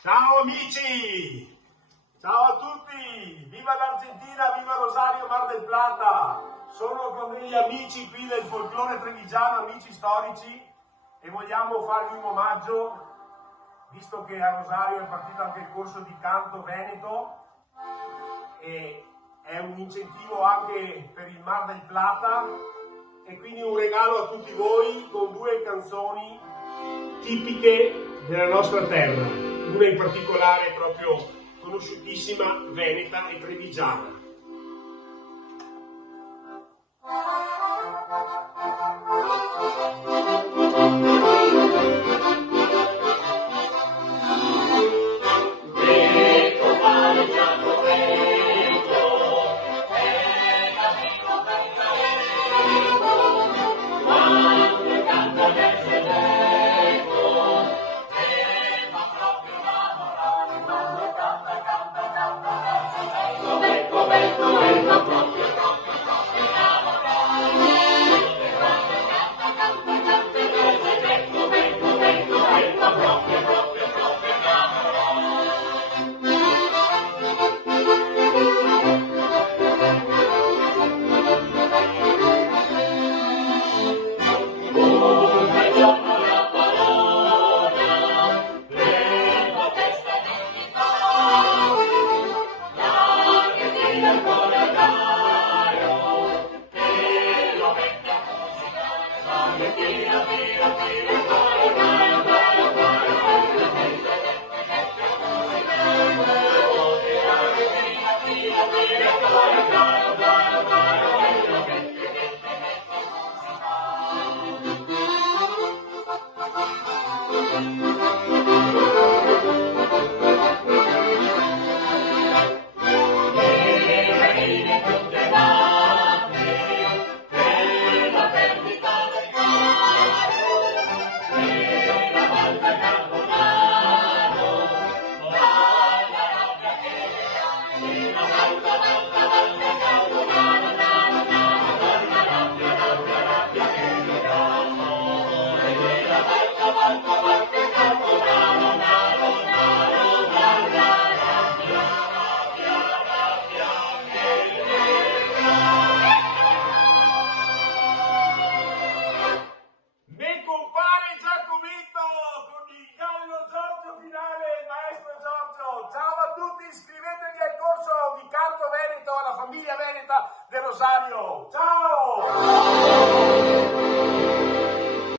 Ciao amici! Ciao a tutti! Viva l'Argentina, viva Rosario Mar del Plata! Sono con degli amici qui del folklore trevigiano, amici storici, e vogliamo farvi un omaggio, visto che a Rosario è partito anche il corso di canto veneto e è un incentivo anche per il Mar del Plata, e quindi un regalo a tutti voi con due canzoni tipiche della nostra terra, una in particolare proprio conosciutissima, veneta e trevigiana. Iscrivetevi al corso di canto veneto alla famiglia veneta del Rosario. Ciao!